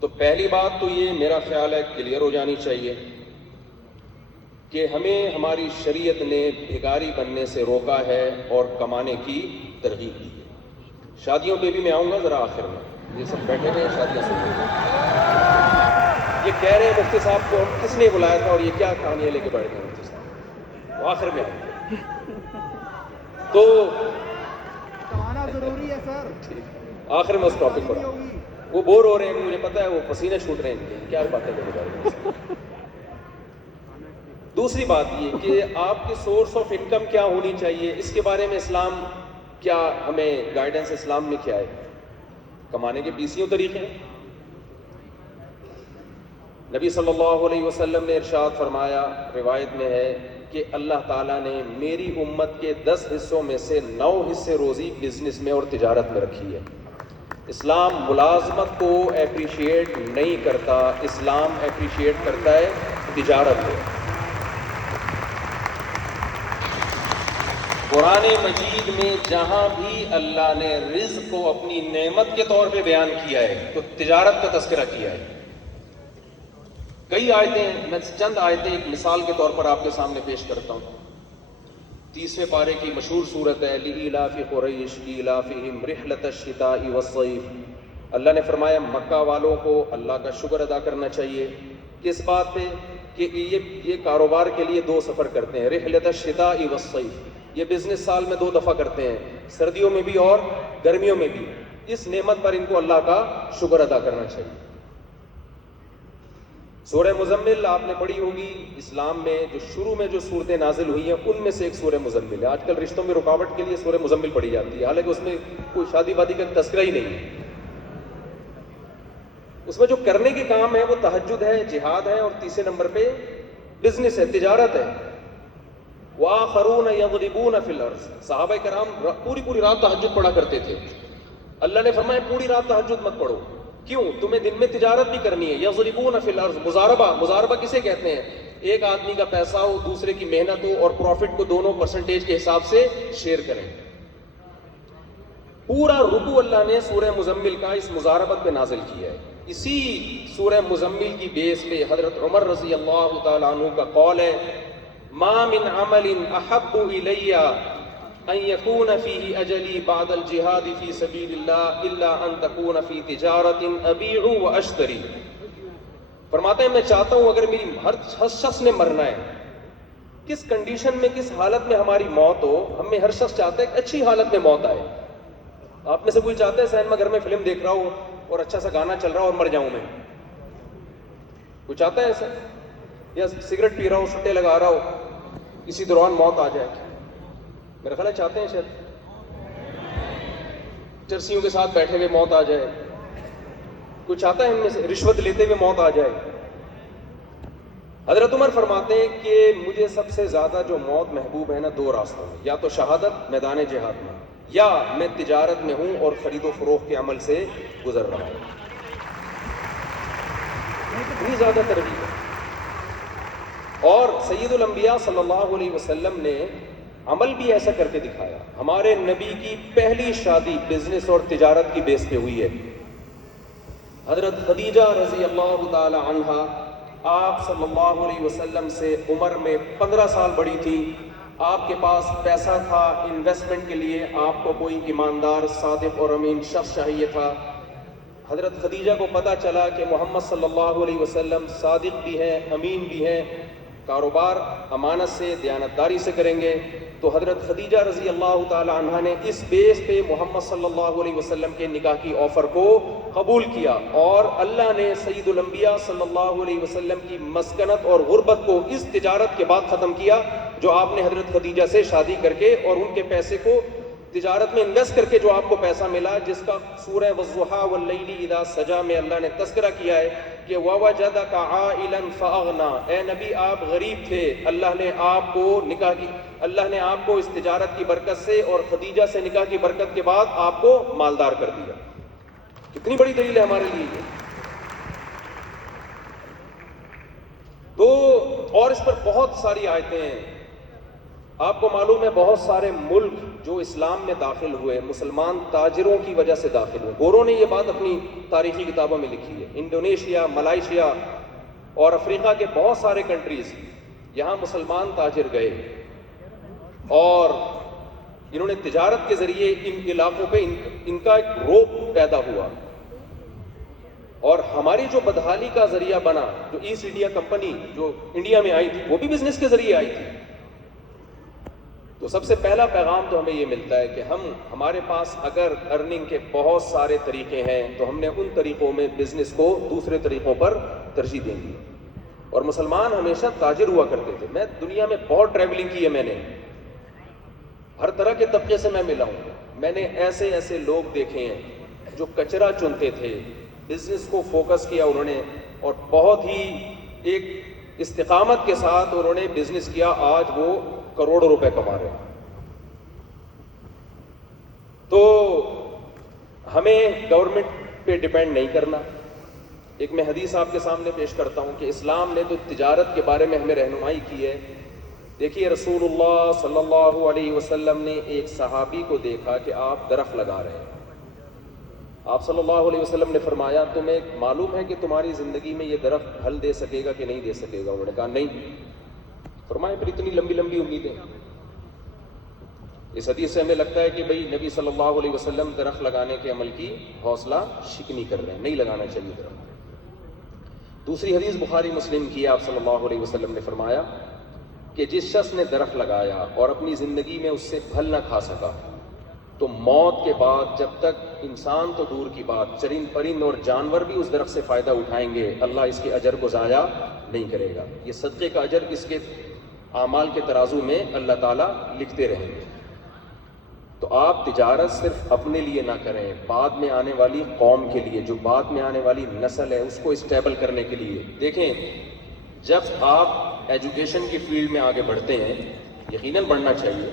تو پہلی بات تو یہ میرا خیال ہے کلیئر ہو جانی چاہیے کہ ہمیں ہماری شریعت نے بھکاری بننے سے روکا ہے اور کمانے کی ترغیب دی ہے۔ شادیوں پہ بھی میں آؤں گا ذرا آخر میں، یہ سب بیٹھے ہوئے ہیں شادیاں سن رہے ہیں، یہ کہہ رہے ہیں مفتی صاحب کو کس نے بلایا تھا اور یہ کیا کہانیاں لے کے بیٹھ گئے مفتی صاحب، وہ آخر میں آئیں گے۔ تو کمانا ضروری ہے سر، آخر میں اس ٹاپک پر وہ بور ہو رہے ہیں، مجھے پتا ہے وہ پسینے چھوٹ رہے ہیں، کیا باتیں کرنے جا رہے ہیں۔ دوسری بات یہ کہ آپ کی سورس آف انکم کیا ہونی چاہیے، اس کے بارے میں اسلام کیا ہمیں گائیڈنس اسلام میں کیا ہے؟ کمانے کے 20 طریقے ہیں۔ نبی صلی اللہ علیہ وسلم نے ارشاد فرمایا، روایت میں ہے کہ اللہ تعالیٰ نے میری امت کے 10 حصوں میں سے 9 حصے روزی بزنس میں اور تجارت میں رکھی ہے۔ اسلام ملازمت کو اپریشیٹ نہیں کرتا، اسلام اپریشیٹ کرتا ہے تجارت کو۔ قرآن مجید میں جہاں بھی اللہ نے رزق کو اپنی نعمت کے طور پہ بیان کیا ہے تو تجارت کا تذکرہ کیا ہے۔ کئی آیتیں، میں چند آیتیں ایک مثال کے طور پر آپ کے سامنے پیش کرتا ہوں۔ 30ویں پارے کی مشہور صورت ہے لِإِيلَافِ قُرَيْشٍ إِيلَافِهِمْ رِحْلَةَ الشِّتَاءِ وَالصَّيْفِ۔ اللہ نے فرمایا مکہ والوں کو اللہ کا شکر ادا کرنا چاہیے کس بات پہ کہ یہ کاروبار کے لیے 2 سفر کرتے ہیں، رحلۃ الشتاء والصیف، یہ بزنس سال میں 2 دفعہ کرتے ہیں، سردیوں میں بھی اور گرمیوں میں بھی۔ اس نعمت پر ان کو اللہ کا شکر ادا کرنا چاہیے۔ سورہ مزمل آپ نے پڑھی ہوگی، اسلام میں جو شروع میں جو صورتیں نازل ہوئی ہیں ان میں سے ایک سورہ مزمل ہے۔ آج کل رشتوں میں رکاوٹ کے لیے سورہ مزمل پڑھی جاتی ہے، حالانکہ اس میں کوئی شادی وادی کا تذکرہ ہی نہیں ہے۔ اس میں جو کرنے کے کام ہے وہ تہجد ہے، جہاد ہے، اور تیسرے نمبر پہ بزنس ہے، تجارت ہے۔ وَآخَرُونَ يَضْرِبُونَ فِي الْأَرْضِ، صحابہ کرام پوری رات تہجد پڑھا کرتے تھے۔ اللہ نے فرمایا پوری رات تہجد مت پڑھو، کیوں؟ تمہیں دن میں تجارت بھی کرنی ہے۔ یضربون فی الارض، مضاربہ کسے کہتے ہیں؟ ایک آدمی کا پیسہ ہو، دوسرے کی محنت ہو، اور پروفٹ کو دونوں پرسنٹیج کے حساب سے شیئر کریں۔ پورا رکوع اللہ نے سورہ مزمل کا اس مضاربت پہ نازل کیا ہے۔ اسی سورہ مزمل کی بیس پہ حضرت عمر رضی اللہ تعالیٰ عنہ کا قول ہے، ما من عمل احب الی ان یکون فیہ اجلی بعد الجہاد فی سبیل اللہ الا ان تکون فی تجارت ابیع و اشتری۔ فرماتے ہیں میں چاہتا ہوں اگر میری ہر شخص نے مرنا ہے، کس کنڈیشن میں، کس حالت میں ہماری موت ہو، ہم میں ہر شخص چاہتا ہے کہ اچھی حالت میں موت آئے۔ آپ میں سے کوئی چاہتا ہے سینما گھر میں فلم دیکھ رہا ہو اور اچھا سا گانا چل رہا ہو اور مر جاؤں میں؟ کوئی چاہتا ہے ایسا؟ یا سگریٹ پی رہا ہو، سٹے لگا رہا ہو، اسی دوران موت آ جائے؟ میرا خیال ہے چاہتے ہیں شاید۔ چرسیوں کے ساتھ بیٹھے ہوئے موت آ جائے؟ کوئی چاہتا ہے ہم میں سے رشوت لیتے ہوئے موت آ جائے؟ حضرت عمر فرماتے ہیں کہ مجھے سب سے زیادہ جو موت محبوب ہے نا 2 راستوں میں، یا تو شہادت میدان جہاد میں، یا میں تجارت میں ہوں اور خرید و فروخت کے عمل سے گزر رہا ہوں۔ اتنی زیادہ ترغیب ہے۔ اور سید الانبیاء صلی اللہ علیہ وسلم نے عمل بھی ایسا کر کے دکھایا۔ ہمارے نبی کی پہلی شادی بزنس اور تجارت کی بیس پہ ہوئی ہے۔ حضرت خدیجہ رضی اللہ تعالی عنہا آپ صلی اللہ علیہ وسلم سے عمر میں 15 سال بڑی تھی۔ آپ کے پاس پیسہ تھا انویسٹمنٹ کے لیے، آپ کو کوئی ایماندار، صادق اور امین شخص چاہیے تھا۔ حضرت خدیجہ کو پتہ چلا کہ محمد صلی اللہ علیہ وسلم صادق بھی ہیں، امین بھی ہیں، کاروبار امانت سے، دیانتداری سے کریں گے، تو حضرت خدیجہ رضی اللہ تعالی عنہ نے اس بیس پہ محمد صلی اللہ علیہ وسلم کے نکاح کی آفر کو قبول کیا، اور اللہ نے سید الانبیاء صلی اللہ علیہ وسلم کی مسکنت اور غربت کو اس تجارت کے بعد ختم کیا جو آپ نے حضرت خدیجہ سے شادی کر کے اور ان کے پیسے کو تجارت میں انویسٹ کر کے جو آپ کو پیسہ ملا، جس کا سورہ والضحیٰ واللیل اذا سجا میں اللہ نے تذکرہ کیا ہے کہ وَوَجَدَكَ عَائِلًا فَأَغْنَىٰ، اے نبی آپ غریب تھے، اللہ نے آپ کو نکاح کی، اللہ نے آپ کو اس تجارت کی برکت سے اور خدیجہ سے نکاح کی برکت کے بعد آپ کو مالدار کر دیا۔ کتنی بڑی دلیل ہے ہمارے لیے یہ۔ تو اور اس پر بہت ساری آیتیں ہیں۔ آپ کو معلوم ہے بہت سارے ملک جو اسلام میں داخل ہوئے مسلمان تاجروں کی وجہ سے داخل ہوئے. گوروں نے یہ بات اپنی تاریخی کتابوں میں لکھی ہے. انڈونیشیا، ملائیشیا اور افریقہ کے بہت سارے کنٹریز یہاں مسلمان تاجر گئے اور انہوں نے تجارت کے ذریعے ان علاقوں پہ ان کا ایک روب پیدا ہوا. اور ہماری جو بدحالی کا ذریعہ بنا، جو ایسٹ انڈیا کمپنی جو انڈیا میں آئی تھی، وہ بھی بزنس کے ذریعے آئی تھی. تو سب سے پہلا پیغام تو ہمیں یہ ملتا ہے کہ ہمارے پاس اگر ارننگ کے بہت سارے طریقے ہیں تو ہم نے ان طریقوں میں بزنس کو دوسرے طریقوں پر ترجیح دیں گی. اور مسلمان ہمیشہ تاجر ہوا کرتے تھے. میں دنیا میں بہت ٹریولنگ کی ہے، میں نے ہر طرح کے طبقے سے میں ملا ہوں. میں نے ایسے ایسے لوگ دیکھے ہیں جو کچرا چنتے تھے، بزنس کو فوکس کیا انہوں نے اور بہت ہی ایک استقامت کے ساتھ انہوں نے بزنس کیا. آج وہ کروڑوں روپے کما رہے ہیں. تو ہمیں گورنمنٹ پہ ڈیپینڈ نہیں کرنا. ایک میں حدیث آپ کے سامنے پیش کرتا ہوں کہ اسلام نے تو تجارت کے بارے میں ہمیں رہنمائی کی ہے. دیکھیے رسول اللہ صلی اللہ علیہ وسلم نے ایک صحابی کو دیکھا کہ آپ درخت لگا رہے ہیں. آپ صلی اللہ علیہ وسلم نے فرمایا تمہیں معلوم ہے کہ تمہاری زندگی میں یہ درخت پھل دے سکے گا کہ نہیں دے سکے گا؟ انہوں نے کہا نہیں. فرمایا پھر اتنی لمبی لمبی امیدیں؟ اس حدیث سے ہمیں لگتا ہے کہ بھئی نبی صلی اللہ علیہ وسلم درخت لگانے کے عمل کی حوصلہ شکنی کر رہے ہیں، نہیں لگانا چاہیے درخت. دوسری حدیث بخاری مسلم کی ہے. آپ صلی اللہ علیہ وسلم نے فرمایا کہ جس شخص نے درخت لگایا اور اپنی زندگی میں اس سے پھل نہ کھا سکا تو موت کے بعد جب تک انسان تو دور کی بات، چرند پرند اور جانور بھی اس درخت سے فائدہ اٹھائیں گے، اللہ اس کے اجر کو ضائع نہیں کرے گا. یہ صدقے کا اجر اس کے اعمال کے ترازو میں اللہ تعالیٰ لکھتے رہیں گے. تو آپ تجارت صرف اپنے لیے نہ کریں، بعد میں آنے والی قوم کے لیے، جو بعد میں آنے والی نسل ہے اس کو اسٹیبل کرنے کے لیے. دیکھیں جب آپ ایجوکیشن کی فیلڈ میں آگے بڑھتے ہیں، یقیناً بڑھنا چاہیے،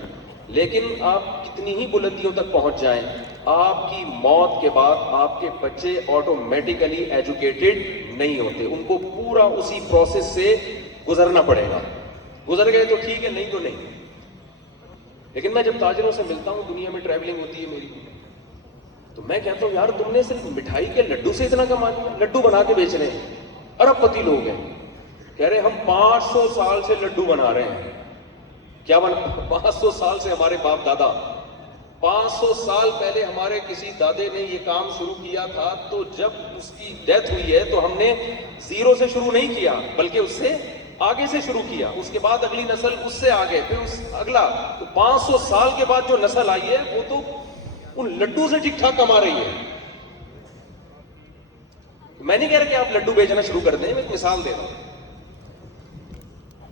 لیکن آپ کتنی ہی بلندیوں تک پہنچ جائیں، آپ کی موت کے بعد آپ کے بچے آٹومیٹیکلی ایجوکیٹڈ نہیں ہوتے. ان کو پورا اسی پروسیس سے گزرنا پڑے گا. گزر گئے تو ٹھیک ہے، نہیں تو نہیں. لیکن میں جب تاجروں سے ملتا ہوں، دنیا میں ٹریولنگ ہوتی ہے میری، تو میں کہتا ہوں یار تم نے صرف مٹھائی کے لڈو سے اتنا کما لیا؟ لڈو بنا کے بیچ رہے ہیں، ارب پتی لوگ ہیں. کہہ رہے ہم 500 سال سے لڈو بنا رہے ہیں. کیا بنا؟ 500 سال سے ہمارے باپ دادا، 500 سال پہلے ہمارے کسی دادے نے یہ کام شروع کیا تھا. تو جب اس کی ڈیتھ ہوئی ہے تو ہم نے زیرو سے شروع نہیں کیا بلکہ اس سے آگے سے شروع کیا. اس کے بعد اگلی نسل اس سے آگے، پھر اس اگلا. تو 500 سال کے بعد جو نسل آئی ہے وہ تو ان لڈو سے ٹھیک ٹھاک کما رہی ہے. میں نہیں کہہ رہا کہ آپ لڈو بیچنا شروع کر دیں، میں ایک مثال دے رہا ہوں.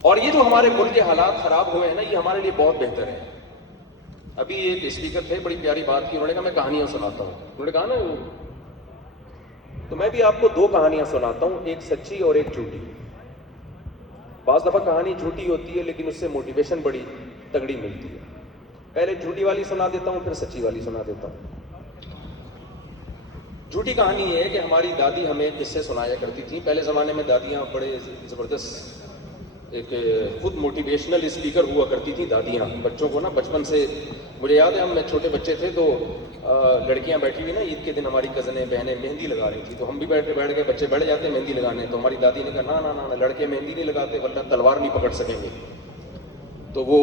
اور یہ جو ہمارے ملک کے حالات خراب ہوئے ہیں نا، یہ ہمارے لیے بہت بہتر ہے. ابھی ایک اسپیکر تھے، بڑی پیاری بات کی. انہوں نے کہا میں کہانیاں سناتا ہوں. انہوں نے کہا نا تو میں بھی آپ کو 2 کہانیاں سناتا ہوں، ایک سچی اور ایک جھوٹی. بعض دفعہ کہانی جھوٹی ہوتی ہے لیکن اس سے موٹیویشن بڑی تگڑی ملتی ہے. پہلے جھوٹی والی سنا دیتا ہوں، پھر سچی والی سنا دیتا ہوں. جھوٹی کہانی یہ ہے کہ ہماری دادی ہمیں قصے سنایا کرتی تھیں. پہلے زمانے میں دادیاں بڑے زبردست ایک خود موٹیویشنل اسپیکر ہوا کرتی تھیں دادیاں. بچوں کو نا بچپن سے، مجھے یاد ہے ہم چھوٹے بچے تھے تو لڑکیاں بیٹھی ہوئی نا عید کے دن، ہماری کزنیں بہنیں مہندی لگا رہی تھیں. تو ہم بھی بیٹھ گئے، بچے بیٹھ جاتے مہندی لگانے. تو ہماری دادی نے کہا نا نا نا لڑکے مہندی نہیں لگاتے ورنہ تلوار نہیں پکڑ سکیں گے. تو وہ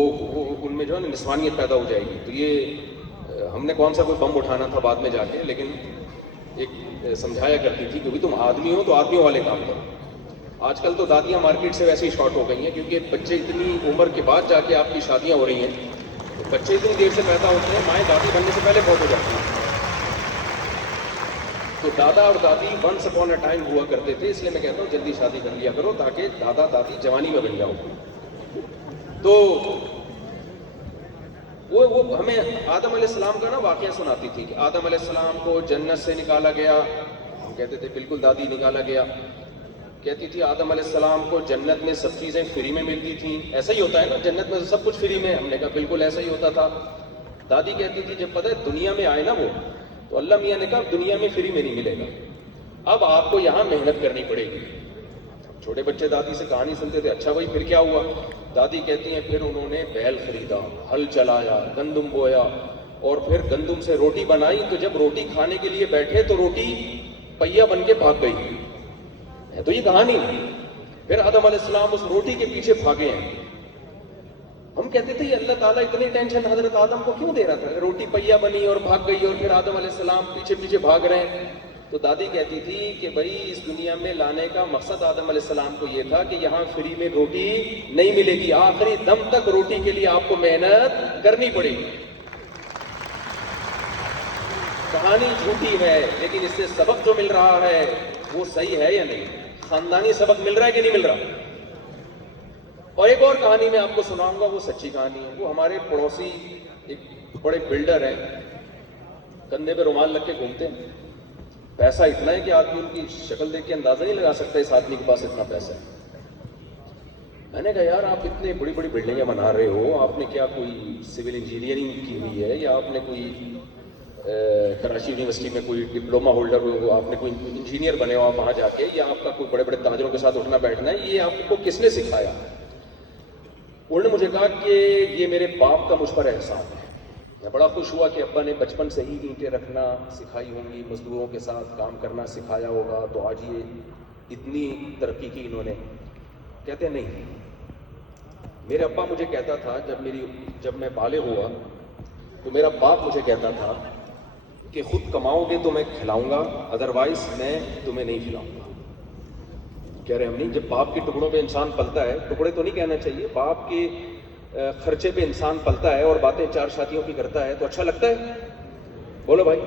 ان میں جو ہے نا نسوانیت پیدا ہو جائے گی. تو یہ ہم نے کون سا کوئی بم اٹھانا تھا بعد میں جا کے، لیکن ایک سمجھایا کرتی تھی کیونکہ تم آدمی ہو تو آدمیوں والے کام کرو. آج کل تو دادیاں مارکیٹ سے ویسے ہی شارٹ ہو گئی ہیں کیونکہ بچے اتنی عمر کے بعد جا کے آپ کی شادیاں ہو رہی ہیں. تو بچے اتنی دیر سے پیدا ہوتے ہیں، مائیں دادی بننے سے پہلے بہت ہو جاتی ہیں. تو دادا اور دادی ونس اپون اے ٹائم ہوا کرتے تھے. اس لیے میں کہتا ہوں جلدی شادی کر لیا کرو تاکہ دادا دادی جوانی میں بن جاؤ. تو وہ ہمیں آدم علیہ السلام کا نا واقعہ سناتی تھی کہ آدم علیہ السلام کو جنت سے نکالا گیا. ہم کہتے تھے بالکل دادی نکالا گیا. کہتی تھی آدم علیہ السلام کو جنت میں سب چیزیں فری میں ملتی تھیں. ایسا ہی ہوتا ہے نا جنت میں سب کچھ فری میں؟ ہم نے کہا بالکل ایسا ہی ہوتا تھا. دادی کہتی تھی جب پتہ ہے دنیا میں آئے نا وہ، تو اللہ میاں نے کہا دنیا میں فری میں نہیں ملے گا، اب آپ کو یہاں محنت کرنی پڑے گی. چھوٹے بچے دادی سے کہانی سنتے تھے. اچھا بھائی پھر کیا ہوا؟ دادی کہتی ہیں پھر انہوں نے بیل خریدا، ہل چلایا، گندم بویا، اور پھر گندم سے روٹی بنائی، تو جب روٹی کھانے کے لیے بیٹھے تو روٹی پہیا بن کے بھاگ گئی ہے، تو یہ کہانی پھر آدم علیہ السلام اس روٹی کے پیچھے بھاگے ہیں۔ ہم کہتے تھے یہ اللہ تعالیٰ اتنی ٹینشن حضرت آدم کو کیوں دے رہا تھا؟ روٹی پہیا بنی اور بھاگ گئی اور پھر آدم علیہ السلام پیچھے پیچھے بھاگ رہے ہیں۔ تو دادی کہتی تھی کہ بھائی اس دنیا میں لانے کا مقصد آدم علیہ السلام کو یہ تھا کہ یہاں فری میں روٹی نہیں ملے گی، آخری دم تک روٹی کے لیے آپ کو محنت کرنی پڑے گی۔ کہانی جھوٹی ہے لیکن اس سے سبق جو مل رہا ہے وہ صحیح ہے یا نہیں؟ خاندانی سبق مل رہا ہے کہ نہیں مل رہا؟ اور ایک اور کہانی میں آپ کو سناؤں گا، وہ سچی کہانی ہے۔ وہ ہمارے پڑوسی ایک بڑے بلڈر ہیں، کندھے پہ رومال لگ کے گھومتے ہیں، پیسہ اتنا ہے کہ آدمی ان کی شکل دیکھ کے اندازہ نہیں لگا سکتا اس آدمی کے پاس اتنا پیسہ ہے۔ میں نے کہا یار آپ اتنے بڑی بڑی بلڈنگیں بنا رہے ہو، آپ نے کیا کوئی سول انجینئرنگ کی ہوئی ہے یا آپ نے کوئی کراچی یونیورسٹی میں کوئی ڈپلوما ہولڈر ہو، آپ نے کوئی انجینئر بنے ہو آپ وہاں جا کے، یا آپ کا کوئی بڑے بڑے تاجروں کے ساتھ اٹھنا بیٹھنا ہے، یہ آپ کو کس نے سکھایا؟ انہوں نے مجھے کہا کہ یہ میرے باپ کا مجھ پر احسان ہے۔ میں بڑا خوش ہوا کہ ابا نے بچپن سے ہی اینٹیں رکھنا سکھائی ہوں گی، مزدوروں کے ساتھ کام کرنا سکھایا ہوگا، تو آج یہ اتنی ترقی کی انہوں نے۔ کہتے نہیں، میرے ابا مجھے کہتا تھا جب میں بالغ ہوا تو میرا باپ مجھے کہتا تھا کہ خود کماؤ گے تو میں کھلاؤں گا، ادروائز میں تمہیں نہیں کھلاؤں گا۔ کہہ رہے ہم نہیں، جب باپ کے ٹکڑوں پہ انسان پلتا ہے، ٹکڑے تو نہیں کہنا چاہیے، باپ کے خرچے پہ انسان پلتا ہے اور باتیں چار شادیوں کی کرتا ہے تو اچھا لگتا ہے؟ بولو بھائی۔